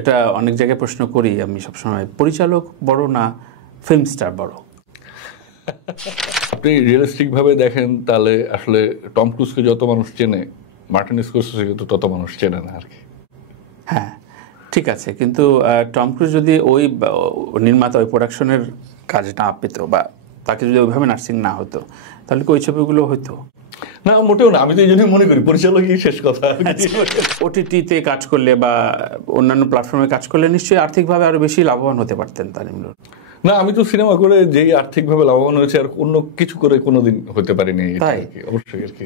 এটা অনেক জায়গায় প্রশ্ন করি আমি সবসময়, পরিচালক বড় না ফিল্ম স্টার বড়? আপনি রিয়েলিস্টিক ভাবে দেখেন তাহলে আসলে টম ক্রুজকে যত মানুষ চেনে মার্টিন স্করসেজেকে তো তত মানুষ চেনে না আর কি। হ্যাঁ ঠিক আছে, কিন্তু টম ক্রুজ যদি ওই নির্মাতা ওই প্রোডাকশনের কাজ না পেত বা তাকে যদি ওইভাবে নার্সিং না হতো তাহলে কি ওই ছবিগুলো হতো? না মোটেও না, আমি তো এই জন্যই মনে করি পরিচালকই শেষ কথা। ওটিটিতে কাজ করলে বা অন্যান্য প্ল্যাটফর্মে কাজ করলে নিশ্চয়ই আর্থিকভাবে আরো বেশি লাভবান হতে পারতেন তালিমুল। না আমি তো সিনেমা করে যেই আর্থিকভাবে লাভবান হয়েছে আর অন্য কিছু করে কোনোদিন হতে পারিনি। তাই অবশ্যই আর কি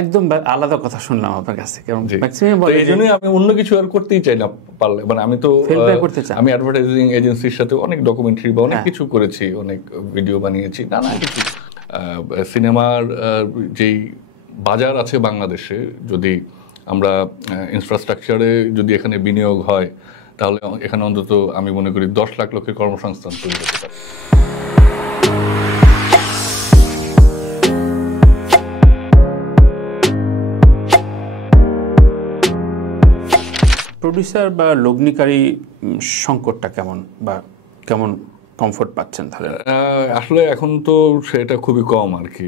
একদম আলাদা কথা শুনলাম আপনার কাছে। এই জন্যই আমি অন্য কিছু আর করতেই চাই না পারলে, মানে আমি তো আমি অ্যাডভার্টাইজিং এজেন্সির সাথে অনেক ডকুমেন্টারি বা অনেক কিছু করেছি, অনেক ভিডিও বানিয়েছি, নানা কিছু। সিনেমার যেই বাজার আছে বাংলাদেশে, যদি আমরা ইনফ্রাস্ট্রাকচারে যদি এখানে বিনিয়োগ হয় তাহলে এখানে অন্তত আমি মনে করি 10 লাখ লোকের কর্মসংস্থান তৈরি হতে পারে। প্রডিউসার বা লগ্নিকারী সংকটটা কেমন বা কেমন কমফোর্ট পাচ্ছেন তাহলে? আসলে এখন তো সেটা খুবই কম আর কি,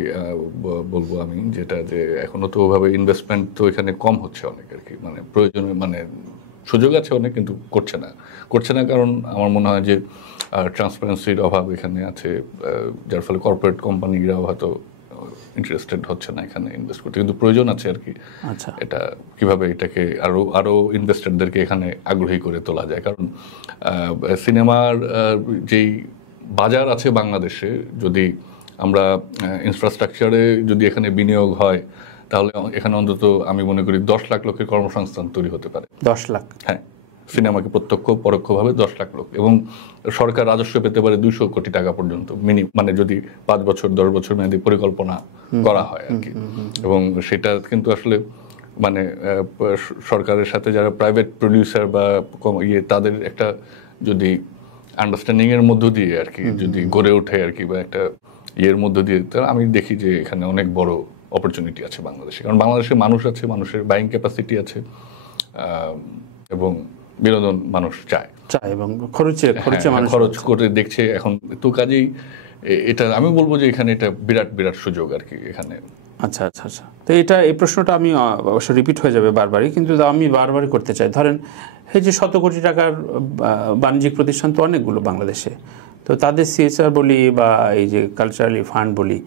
বলবো আমি যেটা যে এখনো তো ওভাবে ইনভেস্টমেন্ট তো এখানে কম হচ্ছে অনেক আর কি, মানে প্রয়োজনে মানে সুযোগ আছে অনেক কিন্তু করছে না কারণ আমার মনে হয় যে ট্রান্সপারেন্সির অভাব এখানে আছে, যার ফলে কর্পোরেট কোম্পানিরাও হয়তো ইন্টারেস্টেড হচ্ছে না এখানে ইনভেস্ট করতে, কিন্তু প্রয়োজন আছে আর কি। আচ্ছা, এটা কিভাবে এটাকে আরো ইনভেস্টরদেরকে এখানে আগ্রহী করে তোলা যায়, কারণ সিনেমার যেই বাজার আছে বাংলাদেশে, যদি আমরা ইনফ্রাস্ট্রাকচারে যদি এখানে বিনিয়োগ হয় তাহলে এখানে অন্তত আমি মনে করি 10 লাখ লোকের কর্মসংস্থান তৈরি হতে পারে। 10 লাখ? হ্যাঁ, সিনেমাকে প্রত্যক্ষ পরোক্ষভাবে 10 লাখ লোক, এবং সরকার রাজস্ব পেতে পারে 200 কোটি টাকা পর্যন্ত মানে যদি 5 বছর 10 বছর মেয়াদী পরিকল্পনা করা হয় আর কি। এবং সেটা কিন্তু আসলে মানে সরকারের সাথে যারা প্রাইভেট প্রডিউসার বা তাদের একটা যদি আন্ডারস্ট্যান্ডিং এর মধ্য দিয়ে আর কি যদি গড়ে ওঠে আর কি, বা একটা ইয়ের মধ্য দিয়ে, তাহলে আমি দেখি যে এখানে অনেক বড় অপরচুনিটি আছে বাংলাদেশে, কারণ বাংলাদেশে মানুষ আছে, মানুষের বাইং ক্যাপাসিটি আছে, এবং বিনোদন মানুষ চায় এবং খরচ করে দেখছে এখন তো, কাজেই এটা আমি বলবো যে এখানে এটা বিরাট সুযোগ আর কি এখানে। আচ্ছা, তো এই প্রশ্নটা আমি অবশ্য রিপিট হয়ে যাবে বারবারই, কিন্তু আমি বারবারই করতে চাই। ধরেন এই যে 100 কোটি টাকার বাণিজ্যিক প্রতিষ্ঠান তো অনেকগুলো বাংলাদেশে, তো তাদের সিএসআর বলি বা এই যে কালচারালি ফান্ড বলি,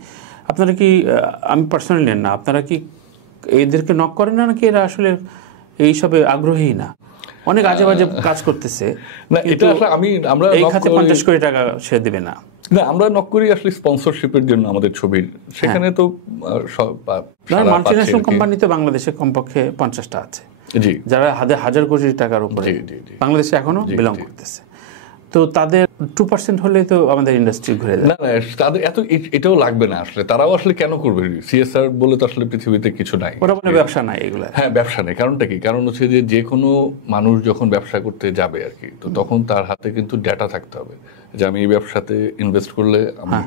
আপনারা কি, আমি পার্সোনালি নেন না, আপনারা কি এদেরকে নক করেন না, নাকি এরা আসলে এইসবে আগ্রহী না? অনেক আজে বাজে কাজ করতেছে না, এটা আসলে আমরা এই খাতে 50 কোটি টাকা সে দেবে না। না, আমরা নক করি আসলে স্পন্সরশিপের জন্য আমাদের ছবির, সেখানে তো মাল্টিন্যাশনাল কোম্পানি তো বাংলাদেশে কমপক্ষে 50টা আছে, জি, যারা হাজার কোটি টাকার উপরে বাংলাদেশে এখনো বিলং করতেছে। তো তাদের 2% হলে তো আমাদের ইন্ডাস্ট্রি ঘুরে যায়। না, তাদের এটাও লাগবে না আসলে, তারাও আসলে কেন করবে? সিএসআর বলে তো আসলে পৃথিবীতে কিছু নাই, ওটা মানে ব্যবসা নাই এগুলো। হ্যাঁ, ব্যবসা নেই। কারণটা কি? কারণ হচ্ছে যে কোনো মানুষ যখন ব্যবসা করতে যাবে আর কি, তো তখন তার হাতে কিন্তু ডেটা থাকতে হবে যে আমি এই ব্যবসাতে ইনভেস্ট করলে আমি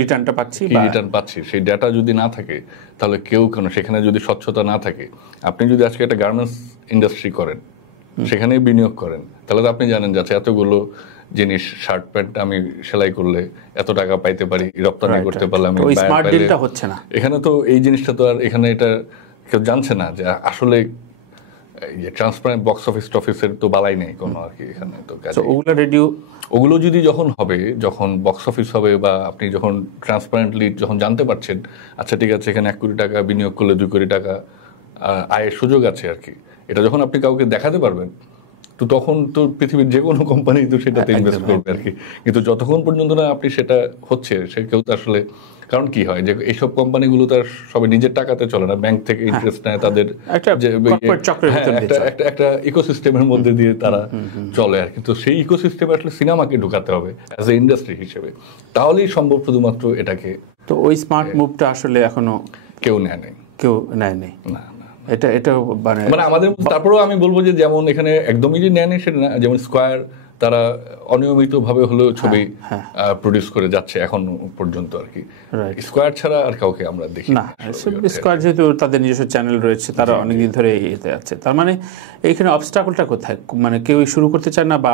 রিটার্নটা পাচ্ছি। সেই ডেটা যদি না থাকে তাহলে কেউ কেন, সেখানে যদি স্বচ্ছতা না থাকে, আপনি যদি আজকে একটা গার্মেন্টস ইন্ডাস্ট্রি করেন, সেখানে বিনিয়োগ করেন, তাহলে তো আপনি জানেন যাচ্ছে এতগুলো জিনিস, শার্ট প্যান্ট আমি সেলাই করলে এত টাকা পাইতে পারি, রপ্তানি করতে পারলে আমি হচ্ছে না। এখানে তো এই জিনিসটা তো আর এখানে এটা কেউ জানছে না যে আসলে ট্রান্সপারেন্ট বক্স অফিস টফিসের তো বালাই নেই কোনো আর কি এখানে। তো ওগুলো যদি যখন হবে, যখন বক্স অফিস হবে বা আপনি যখন ট্রান্সপারেন্টলি যখন জানতে পারছেন আচ্ছা ঠিক আছে এখানে 1 কোটি টাকা বিনিয়োগ করলে 2 কোটি টাকা আয়ের সুযোগ আছে আর কি, এটা যখন আপনি কাউকে দেখাতে পারবেন, তো তখন তো পৃথিবীর যে কোনো কোম্পানি তো সেটাতে ইনভেস্ট করবে আর কি। কিন্তু যতক্ষণ পর্যন্ত না আপনি সেটা হচ্ছে, সে কেউ তো আসলে, কারণ কি হয় যে এইসব কোম্পানিগুলো তার সবাই নিজের টাকাতে চলে না, ব্যাংক থেকে ইন্টারেস্ট নেয়, তাদের একটা ইকোসিস্টেমের মধ্যে দিয়ে তারা চলে আর কি। তো সেই ইকোসিস্টেমে আসলে সিনেমাকে ঢুকাতে হবে অ্যাজ এ ইন্ডাস্ট্রি হিসেবে, তাহলেই সম্ভব শুধুমাত্র এটাকে। তো ওই স্মার্ট মুভটা আসলে এখনো কেউ নেয় নেই না। এটা মানে আমাদের, তারপরেও আমি বলবো যে যেমন এখানে একদমই যে নেয় নেই সেটা না, যেমন স্কয়ার তারা অনিয়মিতভাবে হলেও ছবি প্রডিউস করে যাচ্ছে এখন পর্যন্ত আর কি। স্কয়ার ছাড়া আর কাউকে আমরা দেখি না। স্কয়ার যেহেতু তাদের নিজস্ব চ্যানেল রয়েছে, তারা অনেকদিন ধরে এতে আছে। তার মানে এইখানে অবস্টাকলটা কোথায়? মানে কেউই শুরু করতে চায় না, বা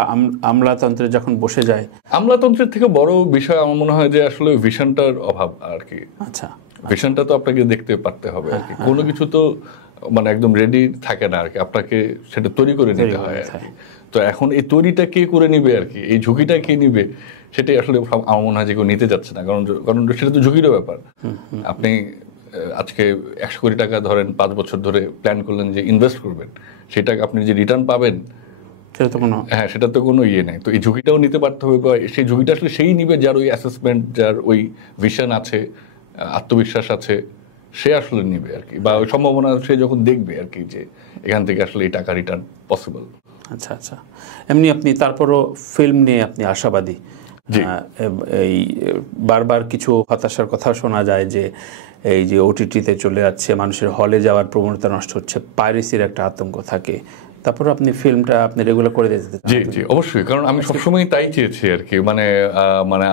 আমলাতন্ত্রে যখন বসে যায়? আমলাতন্ত্রের থেকে বড় বিষয় আমার মনে হয় যে আসলে ভিশনটার অভাব আর কি। আচ্ছা, ভিশনটা তো আপনাকে দেখতে পারতে হবে আর কি। কোনো কিছু তো মানে একদম রেডি থাকে না আর কি, আপনাকে সেটা তৈরি করে নিতে হয় আর কি। তো এখন এই তৈরিটা কে করে নিবে আর কি, এই ঝুঁকিটা কে নিবে, সেটাই আসলে আমার মনে হয় যে কেউ নিতে যাচ্ছে না। কারণ সেটা তো ঝুঁকিরও ব্যাপার। আপনি আজকে 100 কোটি টাকা ধরেন 5 বছর ধরে প্ল্যান করলেন যে ইনভেস্ট করবেন, সেটা আপনি যে রিটার্ন পাবেন সেটা তো কোনো ইয়ে নেই। তো এই ঝুঁকিটাও নিতে পারতে হবে, বা সেই ঝুঁকিটা আসলে সেই নিবে যার ওই অ্যাসেসমেন্ট, যার ওই ভিশন আছে, আত্মবিশ্বাস আছে, সে আসলে নিবে আর কি, বা ওই সম্ভাবনা সে যখন দেখবে আর কি যে এখান থেকে আসলে এই টাকা রিটার্ন পসিবল। আচ্ছা আচ্ছা। এমনি আপনি তারপরও ফিল্ম নিয়ে আপনি আশাবাদী? এই বারবার কিছু হতাশার কথা শোনা যায় যে এই যে ওটিটিতে চলে যাচ্ছে, মানুষের হলে যাওয়ার প্রবণতা নষ্ট হচ্ছে, পাইরেসির একটা আতঙ্ক থাকে, তারপর আপনি ফিল্মটা আপনি রেগুলার করে দিতে চান? জি জি, অবশ্যই। কারণ আমি সবসময় তাই চেয়েছি আর কি। মানে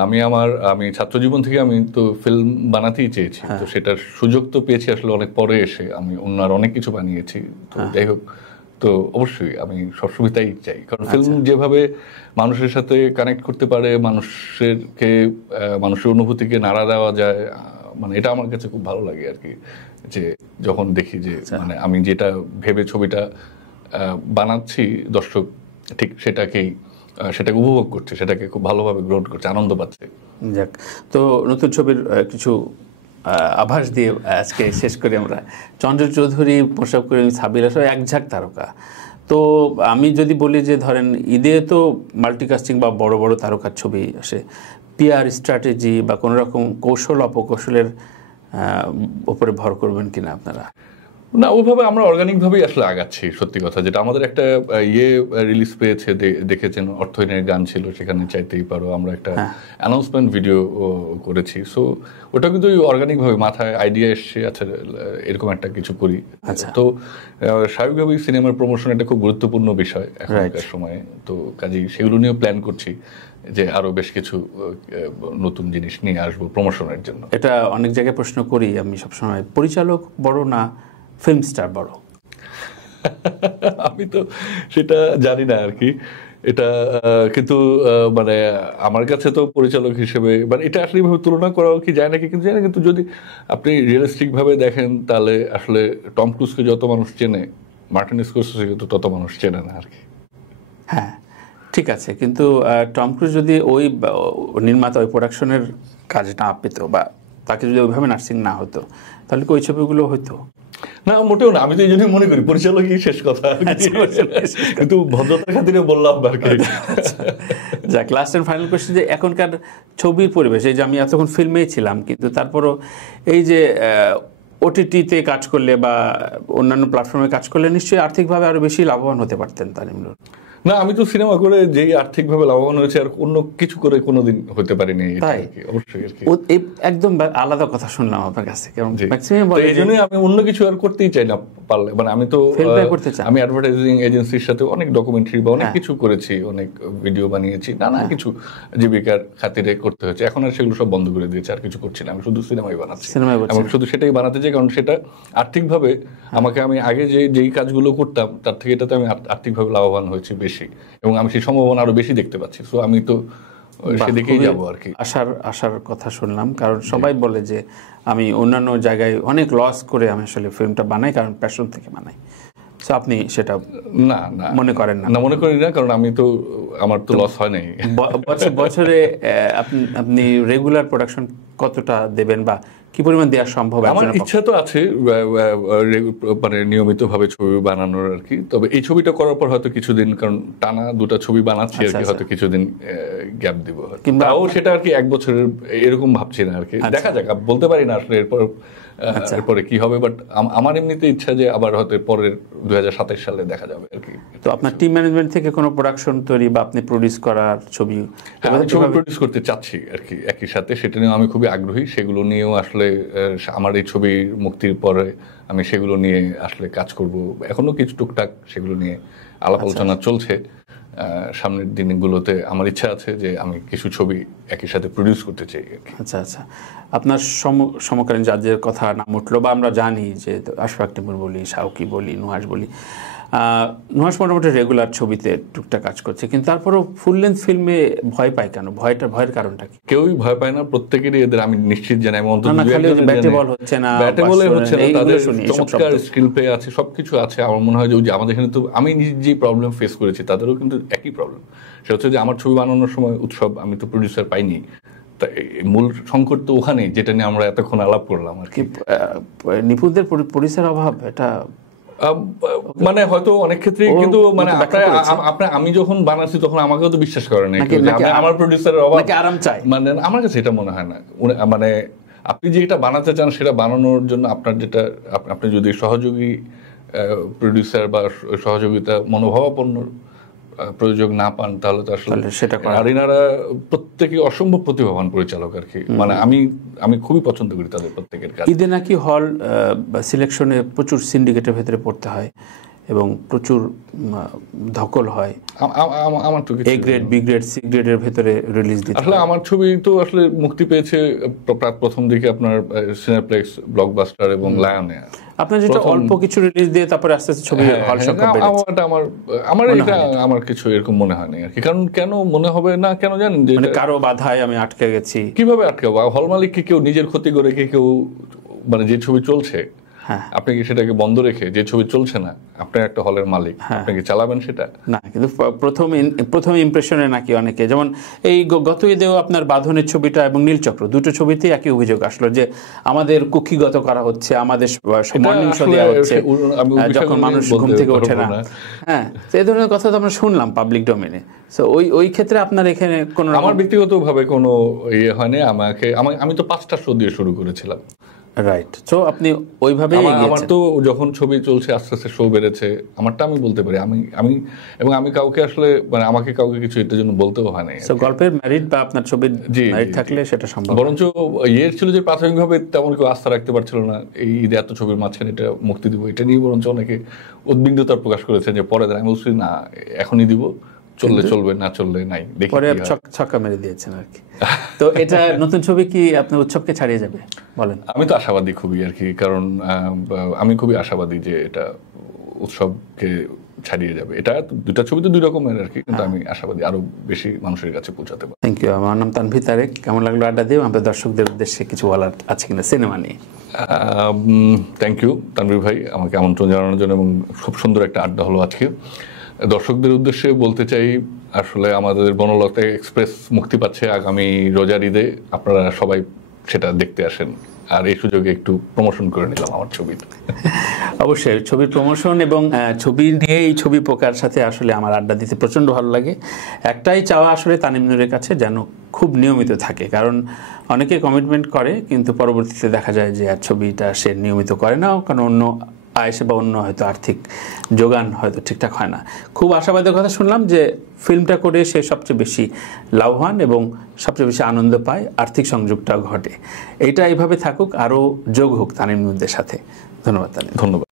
আমি ছাত্র জীবন থেকে আমি তো ফিল্ম বানাতেই চেয়েছি। তো সেটার সুযোগ তো পেয়েছি আসলে অনেক পরে এসে। আমি অন্য আর অনেক কিছু বানিয়েছি। তো যাই হোক, তো অবশ্যই আমি সবসময় তাই চাই। কারণ ফিল্ম যেভাবে মানুষের সাথে কানেক্ট করতে পারে, মানুষের অনুভূতিকে নাড়া দেওয়া যায়, মানে এটা আমার কাছে খুব ভালো লাগে আর কি। যে যখন দেখি যে মানে আমি যেটা ভেবে ছবিটা বানাচ্ছি, দর্শক ঠিক সেটাকে উপভোগ করছে, সেটাকে খুব ভালোভাবে গ্রহণ করছে, আনন্দ পাচ্ছে। যাক, তো নতুন ছবির কিছু আভাস দিয়ে আজকে শেষ করি আমরা। চঞ্চল চৌধুরী, মোশাররফ করিম, সাবিরা সহ এক ঝাঁক তারকা। তো আমি যদি বলি যে ধরেন ঈদে তো মাল্টিকাস্টিং বা বড় বড় তারকার ছবি আসে, পিআর স্ট্র্যাটেজি বা কোনো রকম কৌশল অপকৌশলের উপরে ভর করবেন কিনা আপনারা? না, ওইভাবে আমরা অর্গানিকভাবেই আসলে আগাচ্ছি। সত্যি কথা যেটা, আমাদের একটা রিলিজ পেয়েছে, দেখেছেন, অর্থহীনের গান ছিল, সেখানে চাইতেই পারো আমরা একটা অ্যানাউন্সমেন্ট ভিডিও করেছি। সো ওটা কিন্তু অর্গানিকভাবে মাথায় আইডিয়া এসছে, আচ্ছা এরকম একটা কিছু করি। তো স্বাভাবিকভাবেই সিনেমার প্রমোশন একটা খুব গুরুত্বপূর্ণ বিষয় এখনকার সময়ে। তো কাজেই সেগুলো নিয়েও প্ল্যান করছি যে আরো বেশ কিছু নতুন জিনিস নিয়ে আসবো প্রমোশনের জন্য। এটা অনেক জায়গায় প্রশ্ন করি আমি সবসময়, পরিচালক বড় না ফিল্ম স্টার বড়? আমি তো সেটা জানি না আর কি। এটা কিন্তু মানে আমার কাছে তো পরিচালক হিসেবে মানে এটা আসলে এইভাবে তুলনা করা কি যায় নাকি কিন্তু জানি না। কিন্তু যদি আপনি রিয়েলিস্টিক ভাবে দেখেন, তাহলে আসলে টম ক্রুজকে যত মানুষ চেনে, মার্টিন স্করসেজেকে তো তত মানুষ চেনে না আর কি। হ্যাঁ ঠিক আছে, কিন্তু টম ক্রুজ যদি ওই নির্মাতা, ওই প্রোডাকশনের কাজ না পেত, বা তাকে যদি ওইভাবে নার্সিং না হতো, তাহলে কি ওই ছবিগুলো হতো? না, মোটেও না। আমি তো এই জন্যই মনে করি পরিচালকই শেষ কথা, কিন্তু ভদ্রতার খাতিরে বললাম আর কি। যাক, লাস্ট এন্ড ফাইনাল কোয়েশ্চেন, যে এখনকার ছবির পরিবেশ, এই যে আমি এতক্ষণ ফিল্মেই ছিলাম, কিন্তু তারপরও এই যে ওটিটিতে কাজ করলে বা অন্যান্য প্ল্যাটফর্মে কাজ করলে নিশ্চয়ই আর্থিকভাবে আরো বেশি লাভবান হতে পারতেন তানিমুল। না, আমি তো সিনেমা করে যেই আর্থিকভাবে লাভবান হয়েছে, আর অন্য কিছু করে কোনোদিন হতে পারিনি। তাই অবশ্যই আর কি, একদম আলাদা কথা শুনলাম আপনার কাছে। এই জন্যই আমি অন্য কিছু আর করতেই চাই না পারলে। মানে আমি তো আমি অ্যাডভার্টাইজিং এজেন্সির সাথে অনেক ডকুমেন্টারি বা অনেক কিছু করেছি, অনেক ভিডিও বানিয়েছি, নানা কিছু জীবিকার খাতিরে করতে হয়েছে। এখন আর সেগুলো সব বন্ধ করে দিয়েছে, আর কিছু করছি না। আমি শুধু সিনেমাই বানাচ্ছি, আমি শুধু সেটাই বানাতে চাই, কারণ সেটা আর্থিকভাবে আমাকে, আমি আগে যেই কাজগুলো করতাম তার থেকে এটাতে আমি আর্থিকভাবে লাভবান হয়েছি বেশি, এবং আমি সেই সম্ভাবনা আরো বেশি দেখতে পাচ্ছি। সো আমি তো সেদিকেই যাবো আর কি। আশার কথা শুনলাম, কারণ সবাই বলে যে আমি অন্যান্য জায়গায় অনেক লস করে আমি আসলে ফিল্মটা বানাই, কারণ প্যাশন থেকে বানাই। সো আপনি সেটা না মনে করেন না? না, মনে করি না, কারণ আমার তো লস হয় নাই। বছরে আপনি রেগুলার প্রোডাকশন কতটা দেবেন, বা কি পরিমাণ দেওয়া সম্ভব? আমার ইচ্ছা তো আছে মানে নিয়মিতভাবে ছবি বানানোর আর কি। তবে এই ছবিটা করার পর হয়তো কিছুদিন, কারণ টানা 2টা ছবি বানাচ্ছি আর কি, হয়তো কিছুদিন গ্যাপ দিব, কিন্তু সেটা আর কি 1 বছরের এরকম ভাবছি না আর কি। দেখা যাক, বলতে পারি না আসলে এরপরে কি হবে। বাট আমার এমনিতে ইচ্ছা যে আবার হয়তো পরের 2027 সালে দেখা যাবে আর কি। তো আপনার টিম ম্যানেজমেন্ট থেকে কোনো প্রোডাকশন তৈরি বা আপনি প্রডিউস করার ছবি প্রডিউস করতে চাচ্ছি আর কি একই সাথে, সেটা নিয়েও আমি খুবই আগ্রহী। সেগুলো নিয়েও আসলে আমার এই ছবি মুক্তির পরে আমি সেগুলো নিয়ে আসলে কাজ করব। এখনো কিছু টুকটাক সেগুলো নিয়ে আলাপ আলোচনা চলছে। সামনের দিনগুলোতে আমার ইচ্ছা আছে যে আমি কিছু ছবি একই সাথে প্রডিউস করতে চাই। আচ্ছা আচ্ছা, আপনার সমকালীন যাদের কথা নাম উঠলো বা আমরা জানি যে আশফাক টিমুর বলি, শাওকি বলি, নুহাস বলি, নুহাস মোটামুটি রেগুলার ছবিতে টুকটাক কাজ করছে, কিন্তু তারপরেও ফুল লেন্থ ফিল্মে ভয় পায় কেন? ভয়ের কারণটা কি? কেউই ভয় পায় না, প্রত্যেকেরই এদের আমি নিশ্চিত জানি, আমি অন্তত ব্যাটে বল হচ্ছে না, তাদের চমৎকার স্কিল প্লে আছে, সবকিছু আছে। আমার মনে হয় যে আমাদের এখানে তো আমি যে প্রবলেম ফেস করেছি তাদেরও কিন্তু একই প্রবলেম। সেটা হচ্ছে যে আমার ছবি বানানোর সময় উৎসব, আমি তো প্রডিউসার পাইনি, মূল সংকট তো ওখানেই, যেটা নিয়ে আমরা এতক্ষণ আলাপ করলাম আর কি। নিপুণদের পরিসরের অভাব, এটা মানে হয়তো অনেক ক্ষেত্রেই, কিন্তু মানে আপনার আমি যখন বানাচ্ছি তখন আমাকেও তো বিশ্বাস করে না, আমার প্রডিউসারের অভাব, আরাম চাই, মানে আমার কাছে এটা মনে হয় না। মানে আপনি যেটা বানাতে চান সেটা বানানোর জন্য আপনার যেটা, আপনি যদি সহযোগী প্রডিউসার বা সহযোগিতা মনোভাবাপন্ন প্রযোজক না পান তাহলে তো আসলে সেটা, আর এনারা প্রত্যেকে অসম্ভব প্রতিভাবান পরিচালক আর কি। মানে আমি খুবই পছন্দ করি তাদের প্রত্যেকের কাজ। ঈদে নাকি হল সিলেকশনে প্রচুর সিন্ডিকেটের ভেতরে পড়তে হয় এবং প্রচুর ধকল হয়। আমার তো A grade, B grade, C গ্রেডের ভেতরে রিলিজ দিতে আসলে আমার ছবি তো আসলে মুক্তি পেয়েছে প্রথম দিকে আপনার সিনেপ্লেক্স, ব্লকবাস্টার এবং লায়নে। আপনার যেটা অল্প কিছু রিলিজ দিয়ে তারপরে আস্তে আস্তে ছবি হল সংখ্যা বেড়েছে, আমার এটা আমার কিছু এরকম মনে হয় না আর কি। কারণ কেন মনে হবে না, কেন জানেন, যে কারো বাধায় আমি আটকে গেছি। কিভাবে আটকাবো? হল মালিককে কেউ নিজের ক্ষতি করে, কেউ মানে যে ছবি চলছে আপনি কি সেটাকে বন্ধ রেখে, যে ছবি চলছে না, আপনি একটা হলের মালিক, আপনি কি চালাবেন সেটা? না, কিন্তু প্রথম ইমপ্রেশনে নাকি অনেকে, যেমন এই গত ঈদেও আপনার বাঁধনের ছবিটা এবং নীলচক্র, দুটো ছবিতেই একই অভিযোগ আসলো যে আমাদের কুক্ষিগত করা হচ্ছে, আমাদের মর্নিং শো দেওয়া হচ্ছে যখন মানুষ ঘুম থেকে ওঠে না। হ্যাঁ, তো এই ধরনের কথা তো আমরা শুনলাম পাবলিক ডোমেনে। সো ওই ক্ষেত্রে আপনার এখানে কোনো, আমার ব্যক্তিগতভাবে কোনো ইয়ে হয়নি। আমি তো 5টা শো দিয়ে শুরু করেছিলাম, রাইট। সো আপনি ওইভাবে, আমার তো যখন ছবি চলছে আস্তে আস্তে শো বেড়েছে, আমারটা আমি বলতে পারি। আমি কাউকে আসলে, মানে আমাকে কাউকে কিছু এটার জন্য বলতেও হয় নাই। গল্পের ম্যারিট বা আপনার ছবির ম্যারিট থাকলে সেটা সম্ভব। বরঞ্চ ইয়ের ছিল যে প্রাথমিকভাবে তেমন কেউ আস্থা রাখতে পারছিল না এই ঈদে এত ছবির মাঝখানে এটা মুক্তি দিব, এটা নিয়ে বরঞ্চ অনেকে উদ্বিগ্নতা প্রকাশ করেছেন যে পরে আমি বলছি না, এখনই দিব, চললে চলবে, না চললে নাই, পরে ছক্কা মেরে দিয়েছেন আর কি। তো এটা নতুন ছবি কি আপনার উৎসবকে ছাড়িয়ে যাবে বলেন? আমি তো আশাবাদী খুবই আর কি, কারণ আমি খুবই আশাবাদী যে এটা উৎসবকে ছাড়িয়ে যাবে। এটা দুটা ছবি তো দুই রকমের আর কি, কিন্তু আমি আশাবাদী আরো বেশি মানুষের কাছে পৌঁছাতে পারবো। Thank you. আমার নাম তানভীর তারেক। কেমন লাগলো আড্ডা দিয়ে? আমাদের দর্শকদের উদ্দেশ্যে কিছু বলার আছে কিনা সিনেমা নিয়ে? থ্যাংক ইউ তানভীর ভাই আমাকে আমন্ত্রণ জানানোর জন্য, এবং খুব সুন্দর একটা আড্ডা হলো আজকে। দর্শকদের উদ্দেশ্যে বলতে চাই, আসলে আমাদের বনলতা এক্সপ্রেস মুক্তি পাচ্ছে আগামী রোজার ঈদে। আপনারা সবাই সেটা দেখতে আসেন, আর এই সুযোগে একটু প্রমোশন করে নিলাম আমার ছবির। অবশ্যই ছবির প্রমোশন এবং ছবি নিয়ে, এই ছবি পোকার সাথে আসলে আমার আড্ডা দিতে প্রচণ্ড ভালো লাগে। একটাই চাওয়া আসলে তানিম নূরের কাছে, যেন খুব নিয়মিত থাকে, কারণ অনেকে কমিটমেন্ট করে কিন্তু পরবর্তীতে দেখা যায় যে আর ছবিটা সে নিয়মিত করে না, কারণ অন্য আয়েসে বা অন্য হয়তো আর্থিক যোগান হয়তো ঠিকঠাক হয় না। খুব আশাবাদের কথা শুনলাম যে ফিল্মটা করে সে সবচেয়ে বেশি লাভবান এবং সবচেয়ে বেশি আনন্দ পায়, আর্থিক সংযোগটাও ঘটে। এইটা এইভাবে থাকুক, আরও যোগ হোক তানিম নূরদের সাথে। ধন্যবাদ তানিম। ধন্যবাদ।